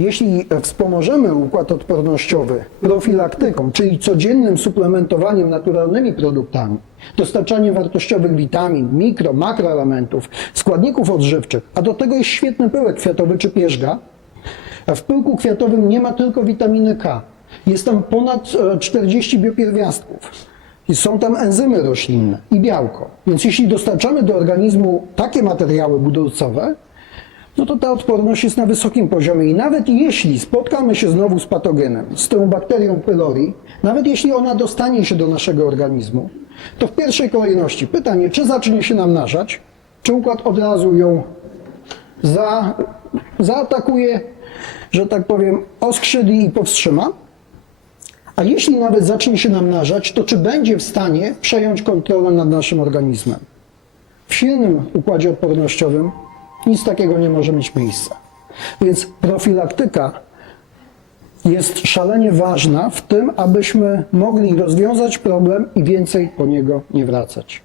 Jeśli wspomożemy układ odpornościowy profilaktyką, czyli codziennym suplementowaniem naturalnymi produktami, dostarczaniem wartościowych witamin, mikro, makroelementów, składników odżywczych, a do tego jest świetny pyłek kwiatowy czy pierzga, w pyłku kwiatowym nie ma tylko witaminy K. Jest tam ponad e, 40 biopierwiastków. I są tam enzymy roślinne i białko. Więc jeśli dostarczamy do organizmu takie materiały budulcowe, no to ta odporność jest na wysokim poziomie. I nawet jeśli spotkamy się znowu z patogenem, z tą bakterią pylori, nawet jeśli ona dostanie się do naszego organizmu, to w pierwszej kolejności pytanie, czy zacznie się namnażać, czy układ od razu ją za, zaatakuje, że tak powiem, oskrzydli i powstrzyma. A jeśli nawet zacznie się namnażać, to czy będzie w stanie przejąć kontrolę nad naszym organizmem? W silnym układzie odpornościowym nic takiego nie może mieć miejsca. Więc profilaktyka jest szalenie ważna w tym, abyśmy mogli rozwiązać problem i więcej po niego nie wracać.